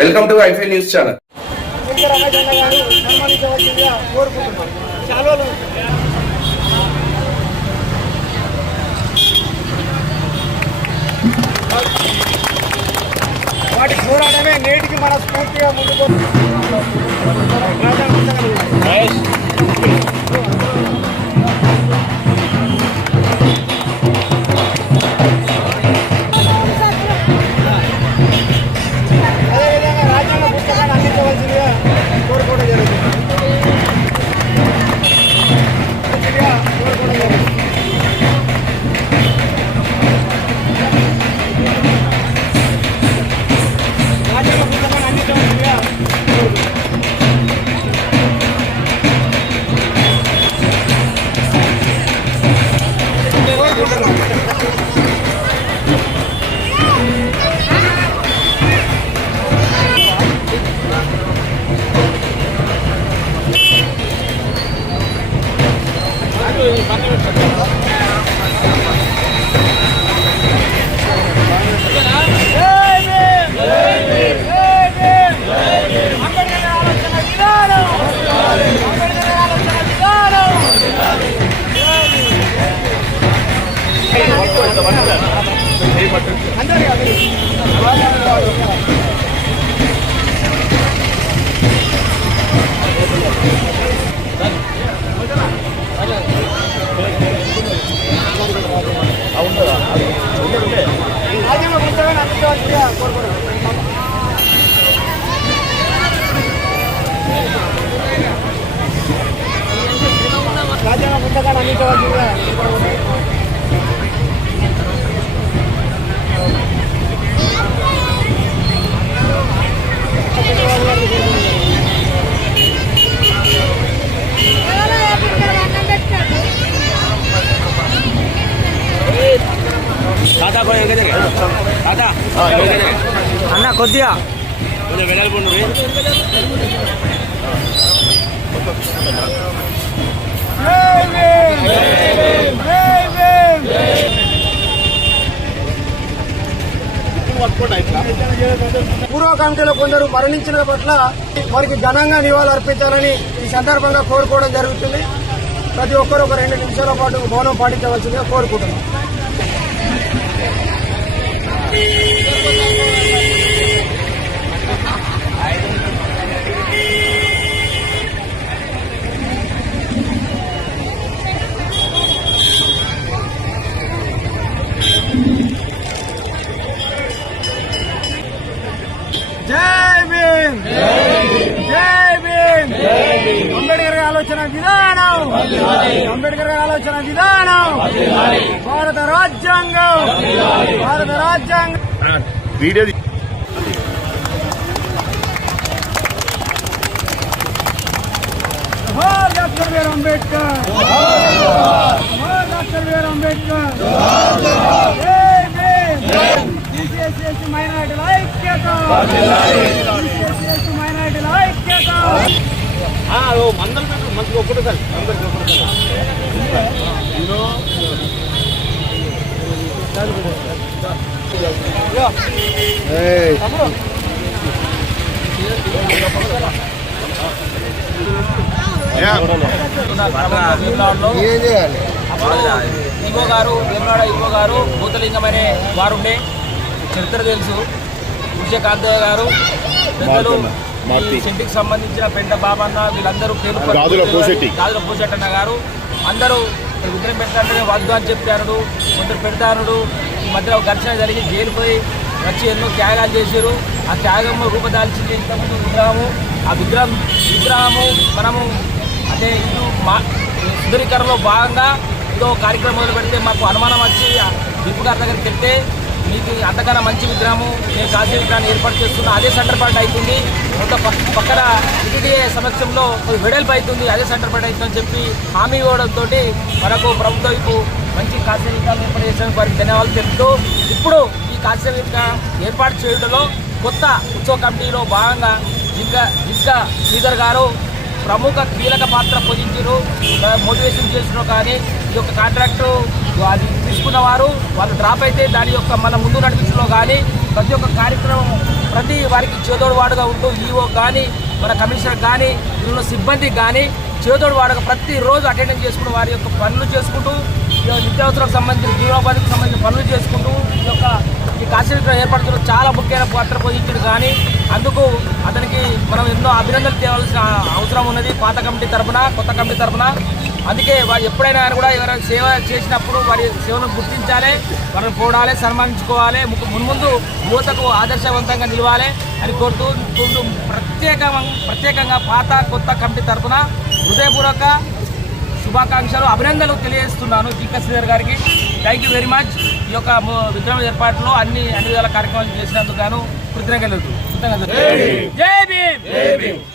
Welcome to ify news channel. వాటి చూడడమే నేటికి మన స్ఫూర్తిగా ముందుకు కోరుకుంటున్నాం తాతా కొంచెం అన్న కొద్దిగా కొంచెం వెడల్పు ఉండు పూర్వ కమిటీలో కొందరు మరణించిన పట్ల వారికి ఘనంగా నివాళులు అర్పించాలని ఈ సందర్భంగా కోరుకోవడం జరుగుతుంది. ప్రతి ఒక్కరు ఒక రెండు నిమిషాల పాటు మౌనం పాటించవలసిందిగా కోరుకుంటున్నాం. ఆలోచన విధానం అంబేద్కర్ ఆలోచన విధానం భారత రాజ్యాంగం భారత రాజ్యాంగం video doctor BR Ambedkar doctor BR Ambedkar జై ఐక్యత బీసీఎస్సీ మైనారిటీల ఐక్యత మందలు ఒక్కటేసారి అందరికి ఈవో గారు వేమనాడ ఈవో గారు భూతలింగం అనే వారు ఉండే చరిత్ర తెలుసు. విజయకాంత్ గారు పెద్దలు ఈ సంబంధించిన పెంట బాబన్న వీళ్ళందరూ పేరు గాజుల. గాజుల పోషెట్టన్న గారు. అందరూ విగ్రహం పెట్టాలంటే వద్దు అని చెప్తారు కొందరు పెడతానుడు ఈ మధ్య ఒక ఘర్షణ జరిగి జైలు పోయి వచ్చి ఎన్నో త్యాగాలు చేశారు. ఆ త్యాగము రూపదాల్చింది ఇంతకుముందు విగ్రహము. ఆ విగ్రహం విగ్రహము మనము అంటే ఇటు మా సుందరీకరణలో భాగంగా ఏదో కార్యక్రమం మొదలు పెడితే మాకు అనుమానం వచ్చి ఆ డిప్పు గారి దగ్గరికి వెళ్తే మీకు అంతకన్నా మంచి విగ్రహము నేను కాశీ విగ్రహాన్ని ఏర్పాటు చేస్తున్నా అదే సెంటర్ పాయింట్ అవుతుంది. కొంత పక్కన టీటీడీ సమక్షంలో వెడల్పు అవుతుంది అదే సెంటర్ పాయింట్ అవుతుందని చెప్పి హామీ ఇవ్వడంతో మనకు ప్రభుత్వం వైపు మంచి కాశీ విగ్రహం ఏర్పాటు చేసిన వారికి ధన్యవాదాలు చెప్తూ ఇప్పుడు ఈ కాశీ విగ్రహం ఏర్పాటు చేయడంలో కొత్త ఉత్సవ కమిటీలో భాగంగా ఇంకా ఇంకా శ్రీధర్ గారు ప్రముఖ కీలక పాత్ర పోషించారు. మోటివేషన్ చేసిన కానీ ఈ యొక్క కాంట్రాక్టు అది తీసుకున్న వారు వాళ్ళు డ్రాప్ అయితే దాని యొక్క మన ముందు నడిపించడంలో కానీ ప్రతి ఒక్క కార్యక్రమం ప్రతి వారికి చేదోడు వాడుగా ఉంటూ ఈఓ కానీ మన కమిషనర్ కానీ ఇందులో సిబ్బంది కానీ చేదోడు వాడక ప్రతిరోజు అటెండెన్స్ చేసుకుంటూ వారి యొక్క పనులు చేసుకుంటూ ఈ నిత్యావసరాలకు సంబంధించిన జీవనోపాధికి సంబంధించిన పనులు చేసుకుంటూ ఈ యొక్క ఈ కాశీవిగ్రహం ఏర్పడుతున్న చాలా ముఖ్యమైన పాత్ర పోషించాడు కానీ అందుకు అతనికి మనం ఎన్నో అభినందనలు తేవాల్సిన అవసరం ఉన్నది. పాత కమిటీ తరపున కొత్త కమిటీ తరఫున అందుకే వారు ఎప్పుడైనా కూడా ఎవరైనా సేవ చేసినప్పుడు వారి సేవను గుర్తించాలి వారిని పోడాలి సన్మానించుకోవాలి మున్ముందు యువతకు ఆదర్శవంతంగా నిలవాలి అని కోరుతూ కోరుతూ ప్రత్యేకంగా ప్రత్యేకంగా పాత కొత్త కమిటీ తరపున హృదయపూర్వక శుభాకాంక్షలు అభినందనలు తెలియజేస్తున్నాను టీకా శ్రీధర్ గారికి. థ్యాంక్ యూ వెరీ మచ్ ఈ యొక్క విగ్రహం ఏర్పాటులో అన్ని అన్ని విధాల కార్యక్రమాలు చేసినందుకు గాను కృతజ్ఞతలు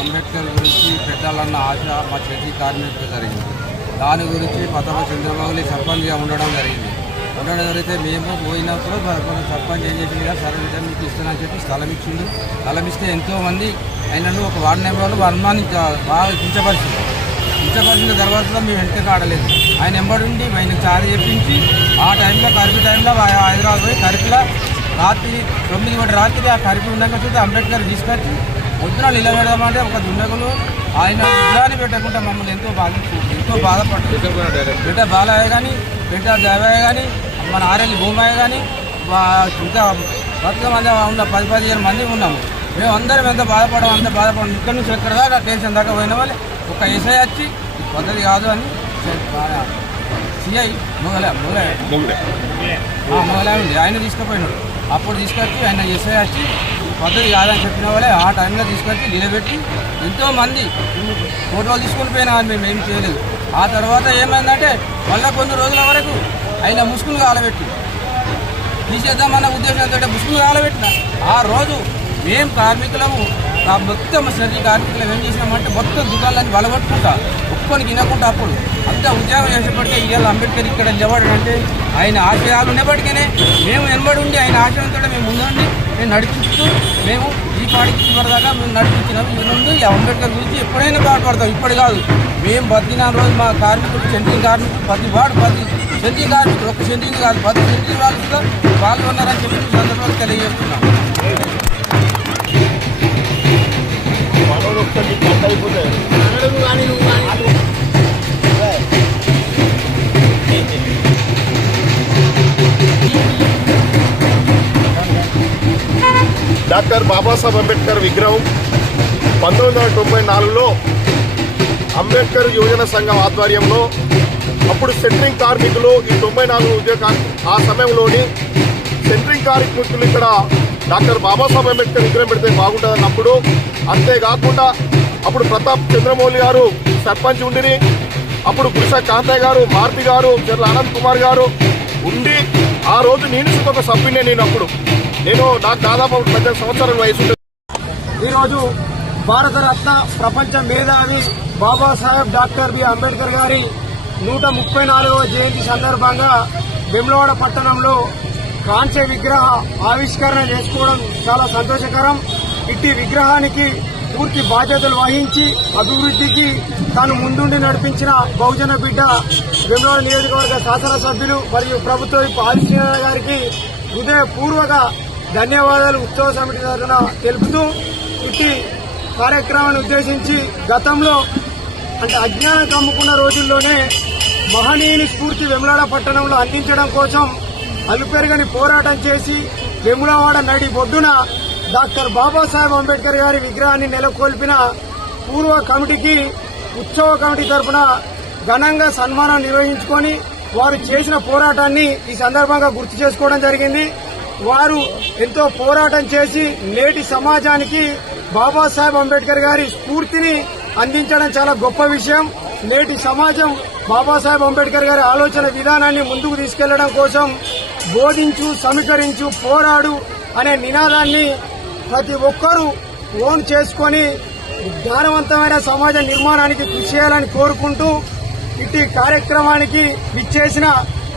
అంబేద్కర్ గురించి పెట్టాలన్న ఆశ మా చేతి కార్మికులకు జరిగింది దాని గురించి పదవ చంద్రబాబుని సర్పంచ్గా ఉండడం జరిగింది. ఉండడం జరిగితే మేము పోయినప్పుడు మన సర్పంచ్ ఏం చేసింది సరే మీకు ఇస్తానని చెప్పి స్థలం ఇచ్చింది స్థలం ఇస్తే ఎంతోమంది అయినను ఒక వార్డు నెంబర్ వాళ్ళు అనుమానించ బాగా కించపరిచింది కించపరిచిన తర్వాత మేము వెంటనే ఆడలేదు. ఆయన ఎంబడి ఉండి ఆయన చార్జ్ చెప్పించి ఆ టైంలో కరిపి టైంలో హైదరాబాద్ పోయి కరిపిలా రాత్రి తొమ్మిది గంటల రాత్రి ఆ కరిపి ఉండగా చూస్తే అంబేద్కర్ తీసుకొచ్చి పొద్దున నిలబెడదామంటే ఒక దుండగులు ఆయన విగ్రహాన్ని పెట్టకుండా మమ్మల్ని ఎంతో బాధ ఎంతో బాధపడ్డారు. బిడ్డ బాలయ్య కానీ బిడ్డ దేవయ్య కానీ మన ఆరెల్లి భూమయ్య కానీ ఇంకా బతుక మంది ఉన్న పది పదిహేను మంది ఉన్నాము. మేము అందరం ఎంత బాధపడము అంత బాధపడము ఇక్కడ నుంచి ఎక్కడ దాకా టెన్షన్ దాకా పోయిన వాళ్ళు ఒక ఎస్ఐ వచ్చి పద్ధతి కాదు అని సిఐ మొగలే మొగలే. మొగలే ఉంది. ఆయన తీసుకుపోయినాడు. అప్పుడు తీసుకొచ్చి ఆయన ఎస్ఐ వచ్చి పద్ధతి కాదని చెప్పిన వాళ్ళే ఆ టైంలో తీసుకొచ్చి నిలబెట్టి ఎంతోమంది ఫోటోలు తీసుకొని పోయినా మేము ఏం చేయలేదు. ఆ తర్వాత ఏమైందంటే మళ్ళీ కొన్ని రోజుల వరకు ఆయన ముసుగులు కాలబెట్టి తీసేద్దామన్న ఉద్దేశంతో ముసుగులు కాలబెట్టిన. ఆ రోజు మేము కార్మికులము ఆ మొత్తం శరీర కార్మికులు ఏం చేసినామంటే మొత్తం దుకాణాన్ని బలగొట్టుకుంటా ఒక్కొని వినకుండా అప్పుడు అంత ఉద్యోగం చేసేప్పటికే ఇవాళ అంబేద్కర్ ఇక్కడ నిలబడంటే ఆయన ఆశయాలు ఉన్నప్పటికీనే మేము వెనబడి ఉండి ఆయన ఆశయంతో మేము ముందుండి మేము నడిపిస్తూ మేము ఈ పాడికి చివరిదాకా మేము నడిపించినాం. ఈ నుండి ఈ అంబేద్కర్ గురించి ఎప్పుడైనా పాటుపడతాం ఇప్పుడు కాదు. మేము బతికిన రోజు మా కార్మికులు సెంట్రింగ్ కార్మికులు ప్రతి వాడు ప్రతి సెంట్రింగ్ కార్మికులు ఒక సెంట్రింగ్ కాదు ప్రతి సెంట్రింగ్ వాళ్ళు కూడా పాల్గొన్నారని చెప్పి సందర్భంగా తెలియజేస్తున్నాం. డాక్టర్ బాబాసాహెబ్ అంబేద్కర్ విగ్రహం పంతొమ్మిది వందల తొంభై నాలుగులో అంబేద్కర్ యువజన సంఘం ఆధ్వర్యంలో అప్పుడు సెంట్రింగ్ కార్మికులు ఈ తొంభై నాలుగు ఉద్యోగ ఆ సమయంలోని సెంట్రింగ్ కార్మికులు ఇక్కడ డాక్టర్ బాబాసాహెబ్ అంబేద్కర్ విగ్రహం పెడితే బాగుంటుందన్నప్పుడు అంతేకాకుండా అప్పుడు ప్రతాప్ చంద్రమౌళి గారు సర్పంచ్ ఉండిని. అప్పుడు పురుష కాంతయ్య గారు మారుతి గారు చెర్ల అనంత్ కుమార్ గారు ఉండి ఆ రోజు నేను ఒక సభ్యుడే నేను అప్పుడు. నేను నాకు దాదాపు పద్దెనిమిది సంవత్సరాల వయసు ఈరోజు భారతరత్న ప్రపంచ మేధావి బాబాసాహెబ్ డాక్టర్ బి. అంబేద్కర్ గారి నూట ముప్పై నాలుగవ జయంతి సందర్భంగా వెమ్లవాడ పట్టణంలో కాంచే విగ్రహ ఆవిష్కరణ చేసుకోవడం చాలా సంతోషకరం. ఇట్టి విగ్రహానికి పూర్తి బాధ్యతలు వహించి అభివృద్ధికి తాను ముందుండి నడిపించిన బహుజన బిడ్డ వెమ్లవాడ నియోజకవర్గ శాసనసభ్యులు మరియు ప్రభుత్వ విప్ గారికి హృదయపూర్వక ధన్యవాదాలు. ఉత్సవ సమితి తరఫున తెలుపుతూ ఇట్టి కార్యక్రమాన్ని ఉద్దేశించి గతంలో అంటే అజ్ఞానం కమ్ముకున్న రోజుల్లోనే మహనీయుని స్ఫూర్తి వెములాడ పట్టణంలో అందించడం కోసం అలుపెరగని పోరాటం చేసి వెములవాడ నడి బొడ్డున డాక్టర్ బాబాసాహెబ్ అంబేద్కర్ గారి విగ్రహాన్ని నెలకొల్పిన పూర్వ కమిటీకి ఉత్సవ కమిటీ తరఫున ఘనంగా సన్మానం నిర్వహించుకొని వారు చేసిన పోరాటాన్ని ఈ సందర్భంగా గుర్తు చేసుకోవడం జరిగింది. వారు ఎంతో పోరాటం చేసి నేటి సమాజానికి బాబాసాహెబ్ అంబేద్కర్ గారి స్ఫూర్తిని అందించడం చాలా గొప్ప విషయం. నేటి సమాజం బాబాసాహెబ్ అంబేద్కర్ గారి ఆలోచన విధానాన్ని ముందుకు తీసుకెళ్ళడం కోసం బోధించు సమీకరించు పోరాడు అనే నినాదాన్ని ప్రతి ఒక్కరూ ఓన్ చేసుకొని జ్ఞానవంతమైన సమాజ నిర్మాణానికి కృషి చేయాలని కోరుకుంటూ ఇట్టి కార్యక్రమానికి విచ్చేసిన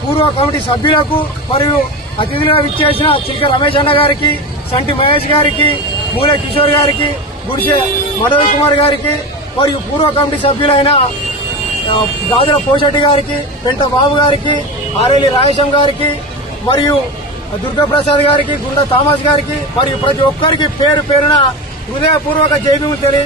పూర్వ కమిటీ సభ్యులకు మరియు అతిథులుగా విచ్చేసిన చిల్క రమేష్ అన్న గారికి సంటి మహేష్ గారికి మూల కిషోర్ గారికి గుడిసె మనోజ్ కుమార్ గారికి మరియు పూర్వ కమిటీ సభ్యులైన ఆ, గాజుల పోషెట్టి గారికి పెంట బాబు గారికి ఆరేలి రాయసం గారికి మరియు దుర్గాప్రసాద్ గారికి గుండా థామస్ గారికి మరియు ప్రతి ఒక్కరికి పేరు పేరున హృదయపూర్వక జైబీములు తెలియ